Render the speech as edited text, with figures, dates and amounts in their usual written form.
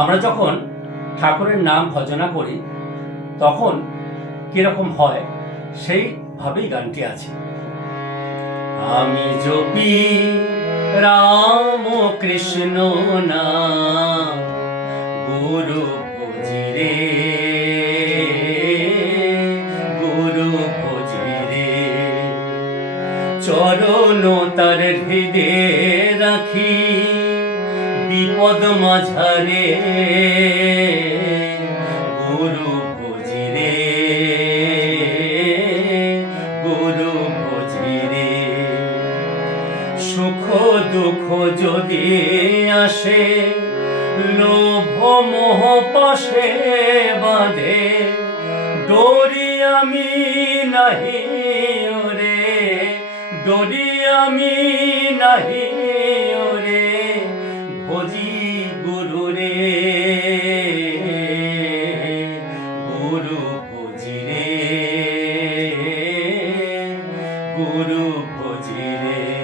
আমরা যখন ঠাকুরের নাম ভজনা করি তখন কিরকম হয় সেইভাবেই গানটি আছে। আমি জপি রাম কৃষ্ণ নাম গুরু ভজিরে, গুরু ভজিরে, চরণ তার হৃদে রাখি বিপদ মাঝারে, গুরু ভজিরে, গুরু ভজিরে। সুখ দুঃখ যদি আসে লোভ মোহ পাশে বাঁধে, ডরি আমি নাহি ওরে, ডরি আমি নাহি ওরে, ভজি গুরু রে, গুরু ভজি রে, গুরু ভজি রে।